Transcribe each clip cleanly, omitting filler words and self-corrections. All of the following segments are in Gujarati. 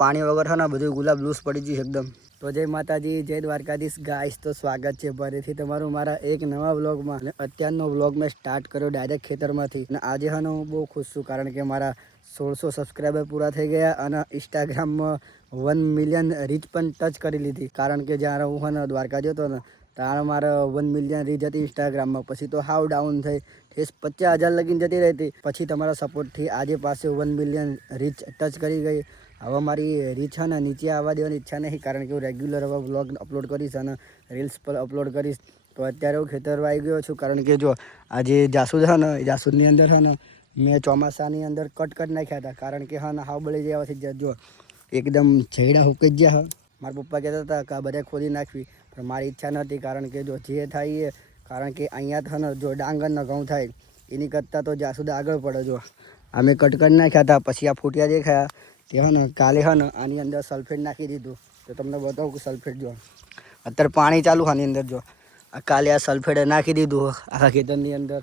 પાણી વગર છે ને બધું ગુલાબ લૂસ પડી ગયું એકદમ. તો જય માતાજી, જય દ્વારકાધીશ ગાઈસ. તો સ્વાગત છે ફરીથી તમારું મારા એક નવા વ્લોગમાં. અને અત્યારનો વ્લોગ મેં સ્ટાર્ટ કર્યો ડાયરેક્ટ ખેતરમાંથી. અને આજે છે ને હું બહુ ખુશ છું, કારણ કે મારા 1600 સબસ્ક્રાઈબર પૂરા થઈ ગયા અને ઇન્સ્ટાગ્રામમાં 1 મિલિયન રીચ પણ ટચ કરી લીધી. કારણ કે જ્યારે હું છે ને દ્વારકા જતો ને ત્યારે મારે 1 મિલિયન રીચ હતી ઇન્સ્ટાગ્રામમાં. પછી તો હાવ ડાઉન થઈ 50,000 લગીને જતી રહેતી. પછી તમારા સપોર્ટથી આજે પાસે 1 મિલિયન રીચ ટચ કરી ગઈ. હવે મારી રીચ છે ને નીચે આવવા દેવાની ઈચ્છા નહીં, કારણ કે હું રેગ્યુલર હવે વ્લોગ અપલોડ કરીશ અને રીલ્સ પર અપલોડ કરીશ. તો અત્યારે હું ખેતરમાં આવી ગયો છું, કારણ કે જો આજે જાસૂદ છે ને એ જાસૂદની અંદર છે ને મેં ચોમાસાની અંદર કટ નાખ્યા હતા. કારણ કે હા ને હાવ બળી જવાથી જો એકદમ ઝેડા હુકાઈ ગયા. મારા પપ્પા કહેતા હતા કે આ બધા ખોદી નાખવી, પણ મારી ઈચ્છા નહોતી. કારણ કે જો જે થાય એ, કારણ કે અહીંયા છે ને જો ડાંગરના ઘઉં થાય એની કરતાં તો જાસૂદ આગળ પડે. જો અમે કટ નાખ્યા હતા, પછી આ ફૂટિયા દેખાયા તે હે ને કાલે હે ને આની અંદર સલ્ફેટ નાખી દીધું. તો તમને બતાવું કે સલ્ફેટ જો અત્યારે પાણી ચાલુ આની અંદર. જો આ કાલે આ સલ્ફેટ નાખી દીધું આખા ખેતરની અંદર.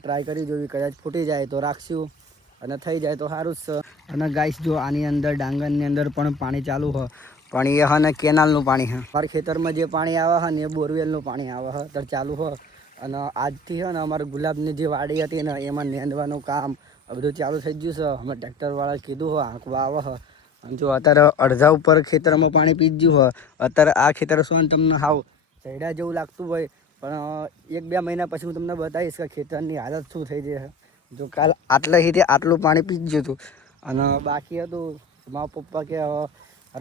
ટ્રાય કરી જોવી, કદાચ ફૂટી જાય તો રાખશું અને થઈ જાય તો સારું જ છે. અને ગાઈસ જો આની અંદર ડાંગરની અંદર પણ પાણી ચાલુ હોય, પણ એ હા ને કેનાલનું પાણી છે. મારા ખેતરમાં જે પાણી આવે છે ને એ બોરવેલનું પાણી આવે છે ત્યારે ચાલુ હોય. અને આજથી છે ને અમારે ગુલાબની જે વાડી હતી ને એમાં નેંદવાનું કામ બધું ચાલુ થઈ ગયું છે. અમે ટ્રેક્ટરવાળા કીધું હોય આંકવા આવે છે. અને જો અત્યારે અડધા ઉપર ખેતરમાં પાણી પી ગયું હોય. અત્યારે આ ખેતર શું તમને હાવ ચૈડા જેવું લાગતું હોય, પણ 1-2 મહિના પછી હું તમને બતાવીશ કે ખેતરની હાલત શું થઈ જાય. જો કાલ આટલેથી આટલું પાણી પી ગયું હતું અને બાકી હતું. મારા પપ્પા કે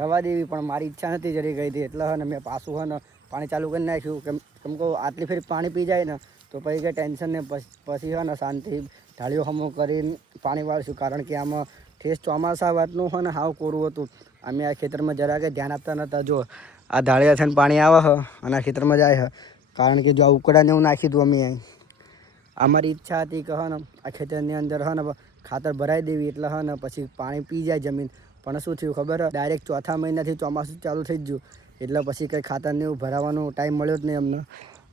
રવા દેવી, પણ મારી ઈચ્છા નથી જરી ગઈ હતી. એટલે ને મેં પાછું હોય ને પાણી ચાલુ કરી નાખ્યું. કેમ કે આટલી ફેર પાણી પી જાય ને તો પછી કંઈ ટેન્શન નહીં. પછી હોય ને શાંતિ ઢાળીઓ હમો કરીને પાણી વાળશું. કારણ કે આમાં ચોમાસા વાતનું હોય ને હાવ કોરું હતું. અમે આ ખેતરમાં જરા કે ધ્યાન આપતા નહોતા. જો આ ઢાળિયા થઈને પાણી આવે છે અને આ ખેતરમાં જાય છે. કારણ કે જો આ ઉકળાને એવું નાખી દઉં અમે અહીં. અમારી ઈચ્છા હતી કે ને આ ખેતરની અંદર ને ખાતર ભરાઈ દેવી, એટલે ને પછી પાણી પી જાય જમીન. પણ શું થયું ખબર? ડાયરેક્ટ ચોથા મહિનાથી ચોમાસું ચાલુ થઈ જ ગયું. એટલે પછી કંઈ ખાતરને એવું ભરાવાનો ટાઈમ મળ્યો જ નહીં અમને.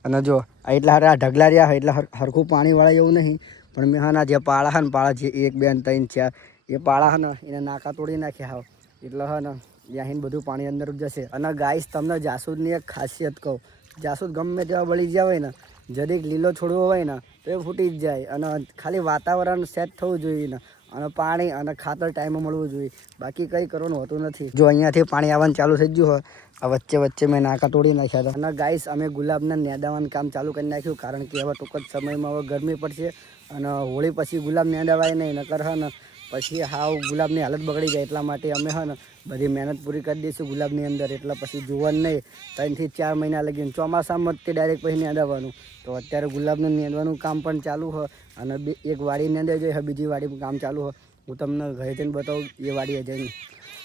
અને જો એટલા આ ઢગલા રહ્યા એટલે હરખું પાણી વળાય એવું નહીં. પણ મેં હા જે પાળા છે ને પાળા જે 1, 2, 3, 4 એ પાળા ને એને નાકા તોડી નાખ્યા હાવ. એટલે ને ત્યાંથી બધું પાણી અંદર જશે. અને ગાઈસ તમને જાસૂદની એક ખાસિયત કહું, જાસૂદ ગમે તેવા બળી ગયા હોય ને, જરીક લીલો છોડવો હોય ને તો એ ફૂટી જ જાય. અને ખાલી વાતાવરણ સેટ થવું જોઈએ ને, અને પાણી અને ખાતર ટાઈમે મળવું જોઈએ. બાકી કંઈ કરવાનું હોતું નથી. જો અહીંયાથી પાણી આવવાનું ચાલુ થઈ ગયું હોય, આ વચ્ચે મેં નાકા તોડી નાખ્યા હતા. અને ગાઈસ અમે ગુલાબના નેદાવાનું કામ ચાલુ કરી નાખ્યું. કારણ કે હવે ટૂંક જ સમયમાં હવે ગરમી પડશે અને હોળી પછી ગુલાબ નેદાવાય નહીં. નકર હે ને પછી હાવ ગુલાબની હાલત બગડી જાય. એટલા માટે અમે હે ને બધી મહેનત પૂરી કરી દઈશું ગુલાબની અંદર. એટલે પછી જોવાનું નહીં. 3 થી 4 મહિના લગીને ચોમાસામાં જ તે ડાયરેક્ટ પછી નેદાવાનું. તો અત્યારે ગુલાબનું નેદવાનું કામ પણ ચાલુ હોય. અને એક વાડી નેદાઈ જાય, બીજી વાડીમાં કામ ચાલુ હોય. હું તમને ઘરે જઈને બતાવું એ વાડીએ જઈને.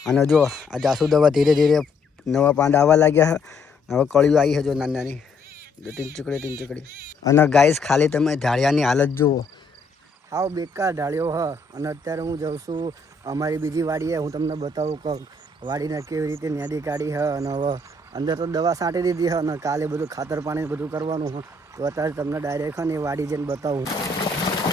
અને જો આ જાસૂદ હવે ધીરે ધીરે નવા પાંદ આવવા લાગ્યા. હવે કળીઓ આવી છે જો નાની ટીંચકડી. અને ગાઈસ ખાલી તમે ઢાળિયાની હાલત જુઓ, હાવ બેકાર ઢાળ્યો હ. અને અત્યારે હું જાઉં છું અમારી બીજી વાડીએ. હું તમને બતાવું કે વાડીને કેવી રીતે નેદી કાઢી હ. અને હવે અંદર તો દવા છાંટી દીધી હ અને કાલે બધું ખાતર પાણી બધું કરવાનું હોય. તો અત્યારે તમને ડાયરેક્ટ ને એ વાડી જઈને બતાવું.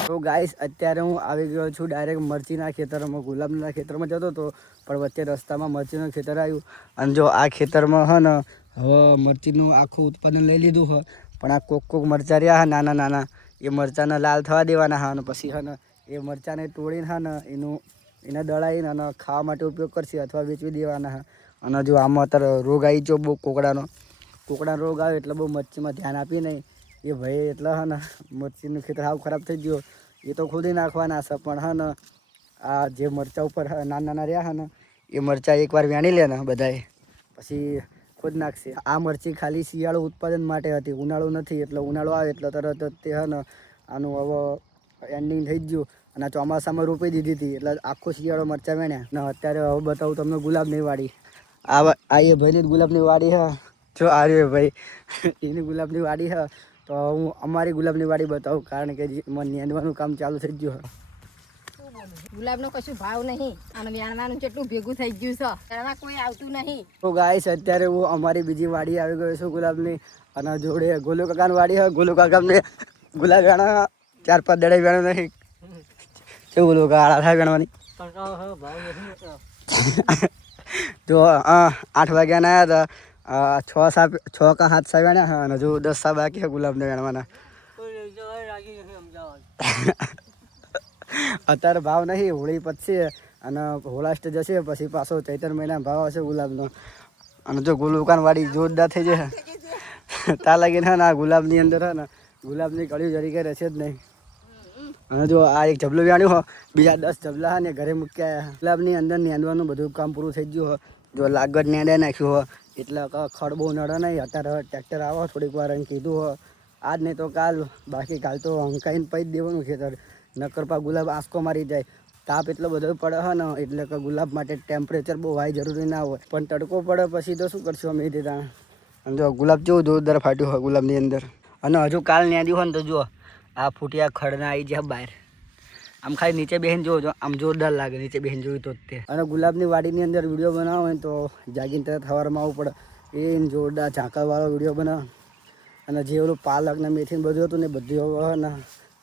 તો ગાઈસ અત્યારે હું આવી ગયો છું ડાયરેક્ટ મરચીના ખેતરમાં. ગુલાબના ખેતરમાં જતો હતો, પણ વચ્ચે રસ્તામાં મરચીનું ખેતર આવ્યું. અને જો આ ખેતરમાં હ ને હવે મરચીનું આખું ઉત્પાદન લઈ લીધું હોય. પણ આ કોક મરચાં રહ્યા નાના એ મરચાંને લાલ થવા દેવાના હા. અને પછી હે ને એ મરચાંને તોડીને હા ને એને દળાવીને અને ખાવા માટે ઉપયોગ કરશે અથવા વેચવી દેવાના હા. અને જો આમાં અત્યારે રોગ આવી ગયો બહુ કોકડાનો રોગ આવે એટલે બહુ મરચીમાં ધ્યાન આપી નહીં એ ભાઈ. એટલે હા ને મરચીનું ખેતર હાવ ખરાબ થઈ ગયો. એ તો ખોદી નાખવાના છે, પણ હા ને આ જે મરચાં ઉપર નાના રહ્યા હા ને એ મરચાં એકવાર વેણી લે ને બધાએ પછી ખોદ નાખશે. આ મરચી ખાલી શિયાળો ઉત્પાદન માટે હતી, ઉનાળો નથી. એટલે ઉનાળો આવે એટલે તરત જ તે હે ને આનું હવે એન્ડિંગ થઈ ગયું. અને ચોમાસામાં રોપી દીધી હતી એટલે આખો શિયાળો મરચાં વેણ્યા. ને અત્યારે હવે બતાવું તમને ગુલાબની વાડી. આ એ ભાઈની ગુલાબની વાડી હા. જો આ રે ભાઈ એની ગુલાબની વાડી હા. તો હું અમારી ગુલાબની વાડી બતાવું, કારણ કે નેંદવાનું કામ ચાલુ થઈ ગયું હા. ગુલાબનો કશું ભાવ નહીં અને વેણવાનું કેટલું ભેગું થઈ ગયું છે, એમાં કોઈ આવતું નહીં. તો ગાઈસ અત્યારે હું અમારી બીજી વાડી આવી ગયો છું ગુલાબની. અને જોડે ગોલુ કાકાની વાડી હોય. ગોલુ કાકાને ગુલાબ વેણા 4-5 દડે વેણો નહીં. શું બોલું કે આળા થાય વેણવાની. જો 8 વાગ્યાના આવ્યા હતા 6 કા 7 સા વેણ્યા અને હજુ 10 સા બાકી છે ગુલાબને વેણવાના. અત્યારે ભાવ નહીં, હોળી પતશે અને હોળાષ્ટ જશે પછી પાછો ચૈતર મહિના ભાવ આવશે ગુલાબનો. અને જો ગુલકાનવાડી જોરદાર થઈ જશે ત્યાં લાગીને હે ને આ ગુલાબની અંદર હે ને ગુલાબની કળી જરીકે રહેશે જ નહીં. અને જો આ એક જબલું વ્યાણ્યું હો, બીજા 10 જબલા ને ઘરે મૂકી આવ્યા. ગુલાબની અંદર નેંદવાનું બધું કામ પૂરું થઈ ગયું હો. જો લાગત નેંદે નાખ્યું હો એટલે ખડ બહુ નડે નહીં. અત્યારે ટ્રેક્ટર આવો થોડીક વાર એમ કીધું હો, આજ નહીં તો કાલ, બાકી કાલ તો હંકાઈને પૈ જ દેવાનું ખેતર. નકર પા ગુલાબ આંસકો મારી જાય. તાપ એટલો બધો પડે હે ને એટલે કે ગુલાબ માટે ટેમ્પરેચર બહુ હાઈ જરૂરી ના હોય, પણ તડકો પડે પછી તો શું કરશું અમે ત્યાં. અને જો ગુલાબ જેવું જોરદાર ફાટ્યું હોય ગુલાબની અંદર. અને હજુ કાલ નેંદ્યું હોય ને તો જુઓ આ ફૂટિયા ખડના આવી જાય બહાર. આમ ખાલી નીચે બેહીને જોવો, આમ જોરદાર લાગે નીચે બેહીને જોયું તો તે. અને ગુલાબની વાડીની અંદર વિડીયો બનાવો હોય તો જાગીને તરત સવારમાં આવવું પડે. એ જોરદાર ઝાંકળવાળો વિડીયો બનાવો. અને જે ઓલું પાલક ને મેથી બધું હતું ને બધું ને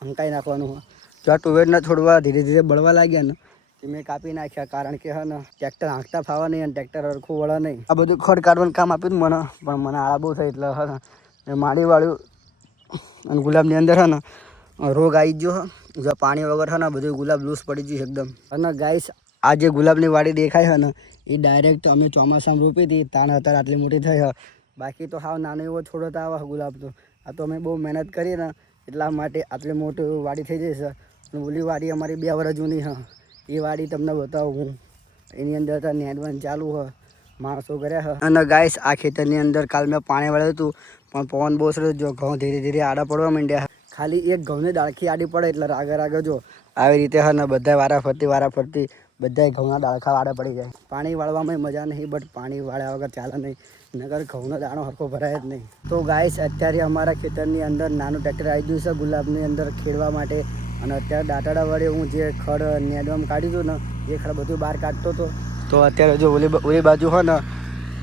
હંકાઈ નાખવાનું હોય. જો આ ટુવેરના છોડવા ધીરે ધીરે બળવા લાગ્યા ને તે મેં કાપી નાખ્યા, કારણ કે હે ને ટ્રેક્ટર હાંકતા ફાવા નહીં અને ટ્રેક્ટર હરખું વળે નહીં. આ બધું ખડ કાઢવાનું કામ આપ્યું ને મને, પણ મને આળા બહુ થઈ એટલે હે ને માડી વાળ્યું. અને ગુલાબની અંદર હે ને રોગ આવી ગયો. જો પાણી વગર હે ને બધું ગુલાબ લૂસ પડી ગયું એકદમ. અને ગાઈસ આ જે ગુલાબની વાડી દેખાય છે ને એ ડાયરેક્ટ અમે ચોમાસામાં રોપી હતી, તાણ અત્યારે આટલી મોટી થઈ છે. બાકી તો હાવ નાનો એવો છોડો તો આવે ગુલાબ તો. આ તો અમે બહુ મહેનત કરી ને એટલા માટે આટલી મોટી વાડી થઈ જશે. અને ઓલી વાડી અમારી 2 વર્ષ જૂની છે. એ વાડી તમને બતાવું હું. એની અંદર તો નેદવાનું ચાલુ હોય, માણસો કર્યા છે. અને ગાઈસ આ ખેતરની અંદર કાલ મેં પાણી વાળ્યું હતું, પણ પવન બહુ સરસ. જો ઘઉં ધીરે ધીરે આડા પડવા માંડ્યા. ખાલી એક ઘઉંની ડાળખી આડી પડે એટલે રાગે જો આવી રીતે હે ને બધા વારા ફરતી બધા ઘઉંના ડાળખા આડા પડી જાય. પાણી વાળવામાં મજા નહીં, બટ પાણી વાળ્યા વગર ચાલે નહીં, નગર ઘઉંનો દાણો હરખો ભરાય જ નહીં. તો ગાઈસ અત્યારે અમારા ખેતરની અંદર નાનું ટ્રેક્ટર આવી ગયું છે ગુલાબની અંદર ખેડવા માટે. અને અત્યારે દાંટાડા વડે હું જે ખડ નેદવામાં કાઢ્યું હતું ને એ ખડ બધું બહાર કાઢતો હતો. તો અત્યારે જો ઓલી બાજુ હોય ને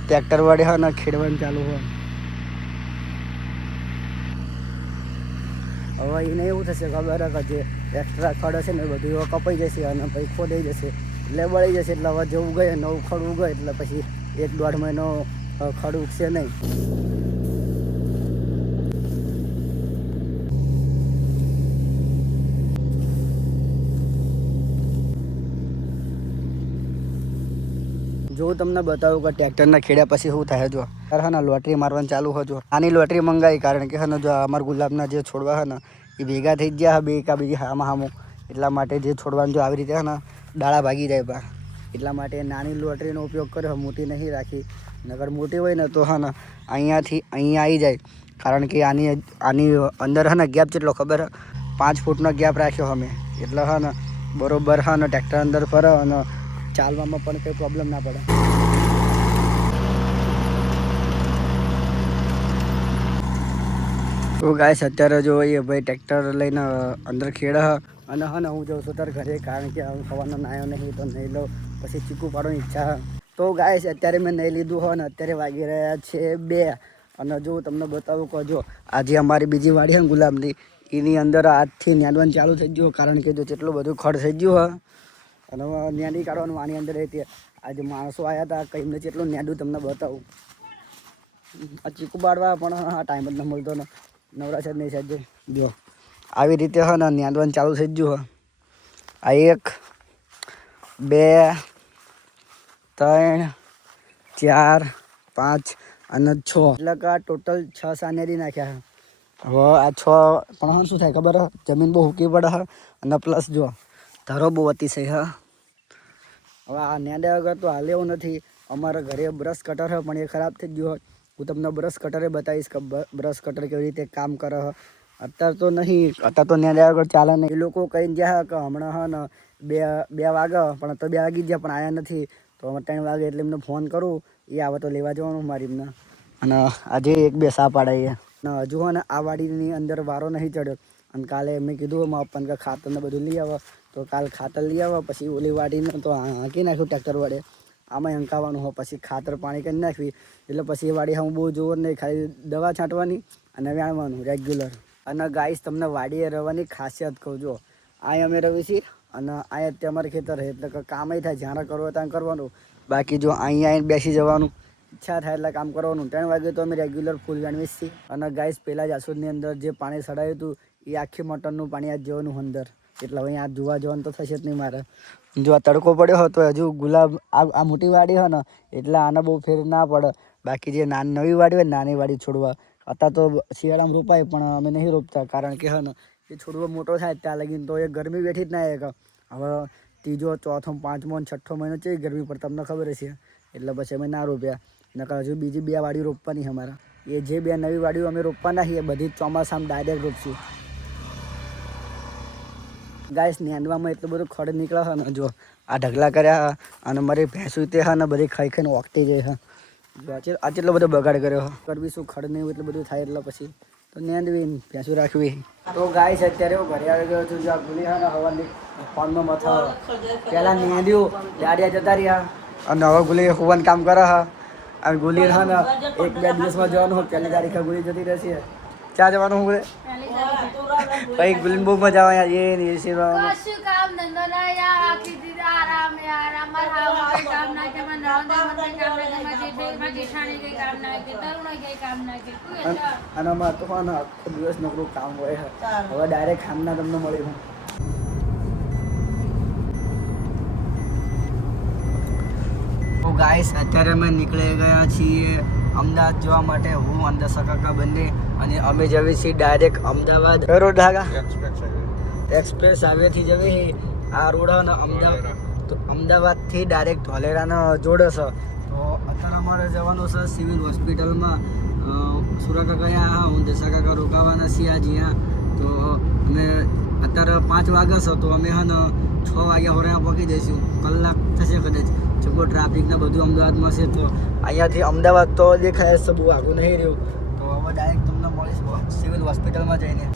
ટ્રેક્ટર વડે હોય ને ખેડવાનું ચાલુ હોય. હવે એને એવું થશે ખબર કે જે એક્સ્ટ્રા ખડ હશે ને એ બધું એવો કપાઈ જશે અને પછી ખોદાઈ જશે એટલે બળી જશે. એટલે હવે જે ઉગે નવું ખડ ઉગે એટલે પછી 1-1.5 મહિનો ખડ ઉગશે નહીં. જો તમને બતાવું કે ટ્રેક્ટરના ખેડ્યા પછી શું થાય. જો હા ને લોટરી મારવાનું ચાલુ હોય. જો આની લોટરી મંગાવી, કારણ કે હે ને જો અમારા ગુલાબના જે છોડવા છે ને એ ભેગા થઈ ગયા બે કા બીજી હામું. એટલા માટે જે છોડવાનું જો આવી રીતે હે ને ડાળા ભાગી જાય બહાર, એટલા માટે નાની લોટરીનો ઉપયોગ કર્યો, મોટી નહીં રાખી. નગર મોટી હોય ને તો હે ને અહીંયાથી અહીંયા આવી જાય, કારણ કે આની અંદર હે ને ગેપ જેટલો ખબર 5 ફૂટનો ગેપ રાખ્યો અમે. એટલે હે ને બરોબર હે ને ટ્રેક્ટર અંદર ફરે અને ચાલવામાં પણ કંઈ પ્રોબ્લેમ ના પડે. તો ગાઈસ અત્યારે જો એ ભાઈ ટ્રેક્ટર લઈને અંદર ખેડે અને હા ને હું જાઉં છું તાર ઘરે, કારણ કે હું સવારનો નાયો નહીં તો નહીં લઉં, પછી ચીકુ પાડવાની ઈચ્છા. તો ગાઈસ અત્યારે મેં નહીં લીધું હોય ને અત્યારે વાગી રહ્યા છે 2. અને જો તમને બતાવું કે જો આજે અમારી બીજી વાડી છે ને ગુલાબની, એની અંદર આજથી નેદવાનું ચાલુ થઈ ગયું, કારણ કે જો જેટલું બધું ખડ થઈ ગયું હોય અને નેદી કાઢવાનું આની અંદર હતી. આજે માણસો આવ્યા હતા, કંઈને જેટલું નેદું તમને બતાવું. આ ચીકુ પાડવા પણ હા ટાઈમ જ ન મળતો ને નવરાશ જ નહીં સાહેબ. જો આવી રીતે હા ને નેદવાનું ચાલુ થઈ ગયું હોય. આ 1 2 3 4 5 અને 6 એટલે કે આ ટોટલ 6 સાનેરી નાખ્યા. હવે આ 6 પણ શું થાય ખબર હ, જમીન બહુ હૂકી પડે હ અને પ્લસ જો ધારો બહુ અતિશય હ. હવે આ નેદા વગર તો હાલે એવું નથી. અમારા ઘરે બ્રશ કટર છે પણ એ ખરાબ થઈ ગયો હોય. હું તમને બ્રશ કટરે બતાવીશ કે બ્રશ કટર કેવી રીતે કામ કરે. અત્યારે તો નહીં, અત્યારે તો નેદા વગર ચાલે નહીં. એ લોકો કહીને ગયા કે હમણાં હા ને 2 વાગે, પણ તો 2 વાગી ગયા પણ આવ્યા નથી. તો 3 વાગે એટલે એમને ફોન કરું, એ આવે તો લેવા જવાનું મારી એમને. અને આજે 1-2 સા પાડાઈએ. અને હજુ હોય ને આ વાડીની અંદર વારો નહીં ચડ્યો. અને કાલે મેં કીધું મારા પપ્પાને કે ખાતરને બધું લઈ આવે, તો કાલ ખાતર લઈ આવે. પછી ઓલી વાડીને તો હાંકી નાખ્યું ટ્રેક્ટર વડે, આમાં હંકાવાનું હોય, પછી ખાતર પાણી કરી નાખવી. એટલે પછી એ વાડી હું બહુ જોર નહીં, ખાલી દવા છાંટવાની અને વેણવાનું રેગ્યુલર. અને ગાઈસ તમને વાડીએ રહેવાની ખાસિયત કહું. જો આ અમે રહીએ છીએ અને આ અત્યારે અમારે ખેતર છે, એટલે કે કામ થાય જ્યાં કરવું ત્યાં કરવાનું. બાકી જો અહીંયા આવીને બેસી જવાનું, ઈચ્છા થાય એટલે કામ કરવાનું. 3 વાગે તો અમે રેગ્યુલર ફૂલ જાણવી છીએ. અને ગાઈસ પહેલાં જાસૂદની અંદર જે પાણી સડાયું હતું એ આખી મોટરનું પાણી આ જવાનું અંદર, એટલે હવે આ જોવા જવાનું તો થશે જ નહીં મારે. જો આ તડકો પડ્યો હોય તો હજુ ગુલાબ આ મોટી વાડી હોય ને એટલે આને બહુ ફેર ના પડે. બાકી જે નવી વાડી હોય નાની વાડી છોડવા અત્યારે તો શિયાળામાં રોપાય પણ અમે નહીં રોપતા, કારણ કે હે ને એ છોડવો મોટો થાય ત્યાં લગીને તો એ ગરમી બેઠી જ ના એક. હવે ત્રીજો ચોથો પાંચમો અને છઠ્ઠો મહિનો છે ગરમી પર તમને ખબર છે, એટલે પછી અમે ના રોપ્યા. નકર હજુ બીજી 2 વાડીઓ રોપવાની અમારા. એ જે 2 નવી વાડીઓ અમે રોપવાના છીએ એ બધી ચોમાસામાં ડાયરેક્ટ રોપશું. ગાઈસ નેંદવામાં એટલું બધું ખડ નીકળે છે ને, જો આ ઢગલા કર્યા અને મારી ભેંસું તે હા ને બધી ખાઈ ખાઈને ઓગટી જાય છે. જો આ કેટલો બધો બગાડ કર્યો કરવી શું, ખડ નહીં એટલું બધું થાય એટલે પછી તો નેંદવી ભેંસું રાખવી. તો ગાઈસ અત્યારે હું ઘરે આવી ગયો છું. જો આ ગુલી હા ને હવાની ફોનમાં મથા પહેલાં નેંદ્યું દાડિયા જતા રહ્યા અને હવે ગુલી હોવાનું કામ કરે હા. અને ગુલી હા ને 1-2 દિવસમાં જવાનું હોય, પહેલી તારીખે ગુલી જતી રહેશે. ક્યાં જવાનું હું ભાઈ? ગુલીને બહુ મજા આવે યાર. એ ને એસી કશું કામ ધંધો ના યાર, આખી દીદી આરામ યાર. અમાર હાવ કામ ના કે મને નણંદ મને કામ ના કે મારી જેઠાણી કઈ કામ ના કે તરુણ કઈ કામ ના કે તું એટલે અને અમારે તો હા ને આખો દિવસ નકરું કામ હોય. હવે ડાયરેક્ટ ખામના તમને મળી હું. તો ગાઈસ અત્યારે અમે નીકળી ગયા છીએ અમદાવાદ જવા માટે. હું અંદર સકાકા બંને અને અમે જઈએ છીએ ડાયરેક્ટ અમદાવાદ. રોડ ધાગા એક્સપ્રેસ હાઈવેથી જવી આ રોડ અને અમદાવાદ. તો અમદાવાદથી ડાયરેક્ટ ધોલેરાને જોડે છે. તો અત્યારે અમારે જવાનું છે સિવિલ હોસ્પિટલમાં. સુરાકાકા અહીંયા હું દશાકાકા રોકાવાના છીએ જ્યાં. તો અમે અત્યારે 5 વાગ્યા છે તો અમે હા ને 6 વાગ્યા હોરા પહોંચી જઈશું. કલાક થશે કદાચ. જો ટ્રાફિક ને બધું અમદાવાદમાં છે તો અહીંયાથી અમદાવાદ તો દેખાય છે બહુ આગું નહીં રહ્યું. તો હવે ડાયરેક્ટ તમને મળીશું સિવિલ હોસ્પિટલમાં જઈને.